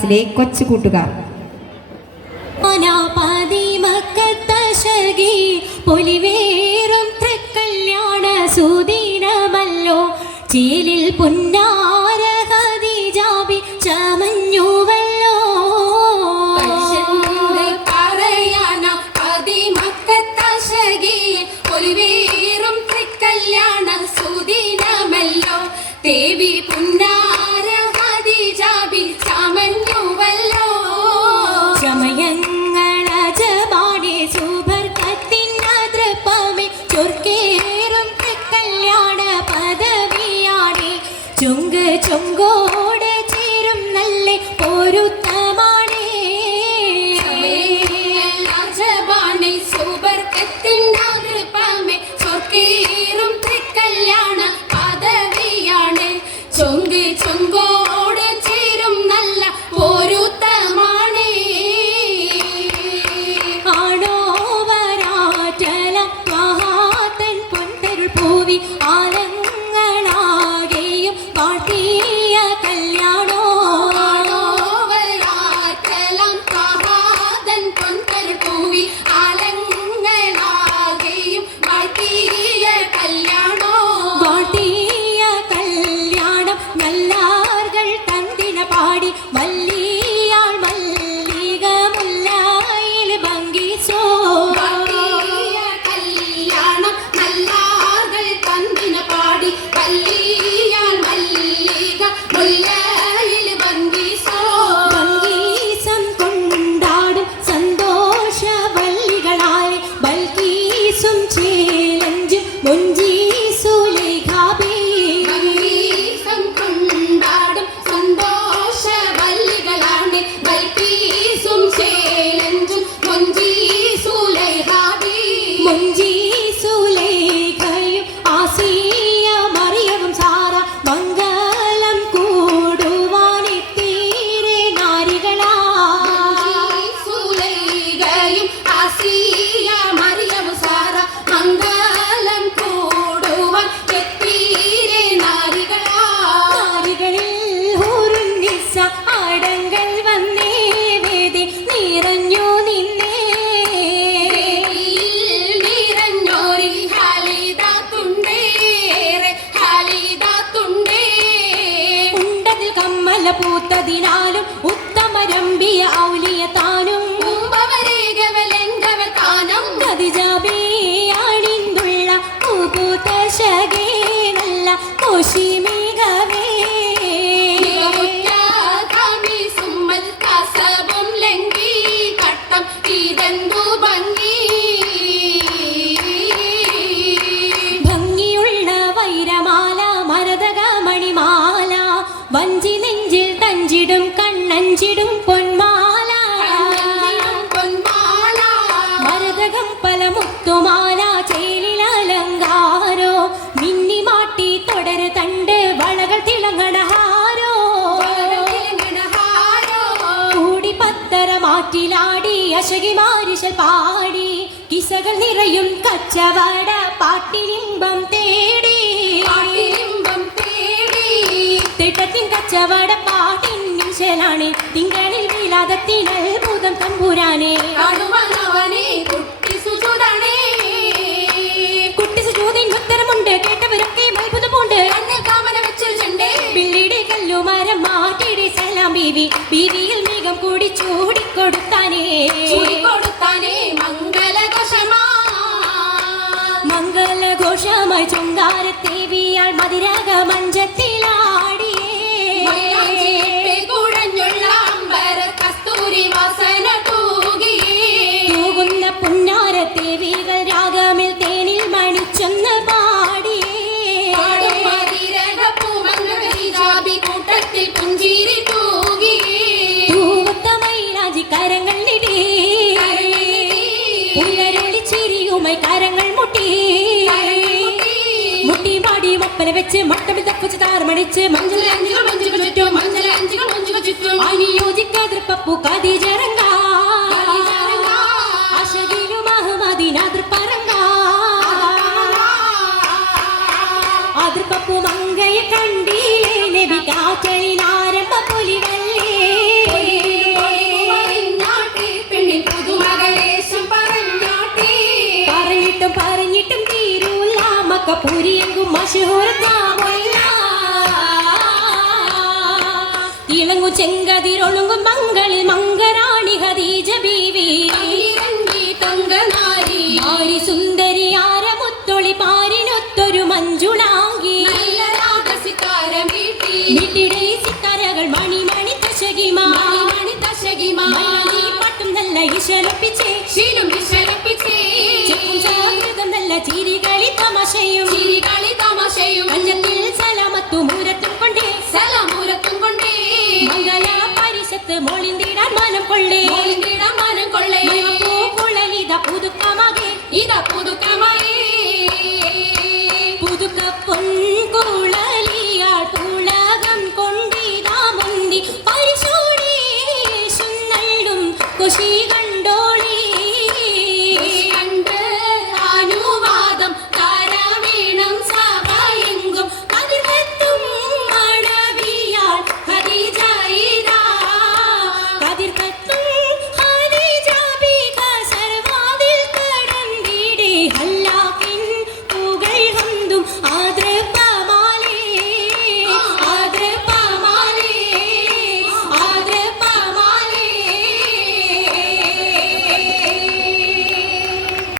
ക്ലാസ്സിലെ കൊച്ചു കൂട്ടുകാർ. പൊലിവേറും തൃക്കല്യാണ സുദിനമല്ലോ ചേലിൽ പുന്നാര ഖദീജാബി ചമഞ്ഞുവല്ലോ പറയാന പൊലിവേറും തൃക്കല്യാണ സുദിനമല്ലോ ദേവി പുന്നാര ഖദീജാബി ചമഞ്ഞുവല്ലോ സമയങ്ങളജബാണെ സുബർക്കത്തിനതൃപ്പമേ ചൊർക്കേറും തൃക്കല്യാണ പദവിയാണെ ചുങ്ക് ചുങ്കോട് ചേരും നല്ല പൊരുത്തമാണേ സമയങ്ങളജബാണെ സുബർക്കത്തിനതൃപ്പമേ ചൊർക്കേറും തൃക്കല്യാണ പദവിയാണെ ചുങ്ക് ചുങ്കോട് ചേരും നല്ല പൊരുത്തമാണേ പൂവി ആലങ്ങളാകെയും പാട്ടിയ കല്യാണോ പൂവി ആലങ്ങളാകെയും പാട്ടിയ കല്യാണോ പാട്ടിയ കല്യാണം നല്ലാർകൾ തന്തിന പാടി വല്ലിയാൾ മല്ലിക മുല്ലായിൽ ഭംഗിസോ കല്യാണം നല്ലാകൾ തന്തിന പാടി വല്ലിയാൾ മല്ലിക മുല്ലയിൽ ഭംഗിസോ ഭംഗീസം കൊണ്ടാടും സന്തോഷ വല്ലികളാൽ ബൽക്കീസും ചേലഞ്ചും മുഞ്ചീസുലേഖാബി ഭംഗീസം കൊണ്ടാടും സന്തോഷ വല്ലികളാണ് ബൽക്കീസും ചേലഞ്ചും മുഞ്ചീസുലൈഹാബി മുഞ്ചീസുലേഖയും ആസിയ മറിയവും സാറ മംഗളം കൂടുവാനെത്തീരെ നാരികളാ സുലൈഖയും ആസിയ മറിയം സാറ മംഗളം കൂടുവാൻ എത്തീരെ നാരികളാ നാരികളിൽ ഹൂറുന്നിസ ആടങ്ങൾ വന്നേ വേദി നിറഞ്ഞു നിന്നേ നിറഞ്ഞോരി ഹാലിദാത്തുണ്ടേ ഉണ്ടതിൽ കമ്മല പൂത്തതിനാലും ഉത്തമരമ്പിയ ഔലിയ താനും താനം ഖദീജാബിയാണിന്നുള്ള പൂപൂത്ത ശകേ നല്ല കോശിമികവേ സുമ്മൽ കസബും ലംഘി കട്ടം ഇതെന്തു ഭംഗി ഭംഗിയുള്ള വൈരമാല മരതക മണിമാല വഞ്ചി നെഞ്ചിൽ തഞ്ചിടും കണ്ണഞ്ചിടും പൊന്മാല പൊന്മാല മരതകം പല മുത്തുമാല ചേലിൽ അലങ്കാരോ മിന്നി മാട്ടി തുടര് തണ്ട് വളകൾ തിളങ്ങണഹാരോ കൂടി പത്തര മാറ്റിലാടി അശകി മാരിശൽ പാടി കിസകൾ നിറയും കച്ചവട പാട്ടിലിമ്പം തേടി തിട്ടത്തിൻ കച്ചവട പാട്ടിൻ നിശലാണ് തിങ്കളിൽ വിലാദത്തിൽ അത്ഭുതം തമ്പുരാനെ കുട്ടി സുജൂദിൻ ഉത്തരമുണ്ട് കേട്ടവരൊക്കെ അത്ഭുതമുണ്ട് പിള്ളിയുടെ കല്ലുമരം മാറ്റിയുടെ സലാം ബീവി ബീവിയിൽ മേഘം കൂടി ചൂടിക്കൊടുത്താനേ മംഗളഘോഷമായി ചുങ്കാരത്തേവിയാൾ മതിരാഗ മഞ്ചത്തിലാടിയേ തൂകുന്ന പുന്നാരത്തേവികൾ രാഗമിൽ തേനിൽ മണിച്ചൊന്ന് പാടിയേ കൂട്ടത്തിൽ പുഞ്ചിരി തൂവത്തമൈലാജി കരങ്ങൾ നിടേ പുലരൊളി ചിരിയുമായി കരങ്ങൾ മുട്ടി മുട്ടി മാടി മൊപ്പന വെച്ച് മട്ടമിൽ തക്കുച്ച് താർമണിച്ച് മഞ്ചൽ ചുറ്റും അനുയോജിക്കാതിർപ്പപ്പു ഖദീജറങ്ക അശകിലും അഹമ്മദിനാതിർപ്പറങ്ക അതിർപ്പപ്പു മങ്കയെ കണ്ടീലേ നബി കാറ്റലിനാരംഭ പൊലിവല്ലേ ഇളങ്ങു ചെങ്കതിരൊളുങ്ങും മങ്ങളിൽ മംഗറാണി ഖദീജ ബീവി ഇറങ്ങി തങ്കനാരി ആരി സുന്ദരി ആരമുത്തൊളി പാരിനൊത്തൊരു മഞ്ജുളാങ്കി നല്ല രാഗസിതാര വീട്ടി വീട്ടിടെ സിത്താരകൾ മണിമണി തശകിമാ മണി തശകിമാ മൈലാഞ്ചി പാട്ടും നല്ല ഇശലൊപ്പിച്ചേ ശീലം വിശലപ്പിച്ചേ ജാഗ്രതം നല്ല ചിരികളി തമാശയും ചിരികളി തമാശയും കഞ്ഞത്തിൽ സലാമത്തു മൂരത്തും കൊണ്ടേ സലാമൂലത്തും കൊണ്ടേ മംഗല പരിശത്ത് മോളിന്തിടാൻ മാനം കൊള്ളേ മോളിന്തിടാൻ മാനം കൊള്ളേ പൂക്കുഴലിത പുതുക്കമാകെ ഇതാ പുതുക്കമായി പുതുക്ക പൊൻകുഴലിയാൾ പുളകം കൊണ്ടിതാ മുന്തി പരിശോടി നള്ളും കുശികൾ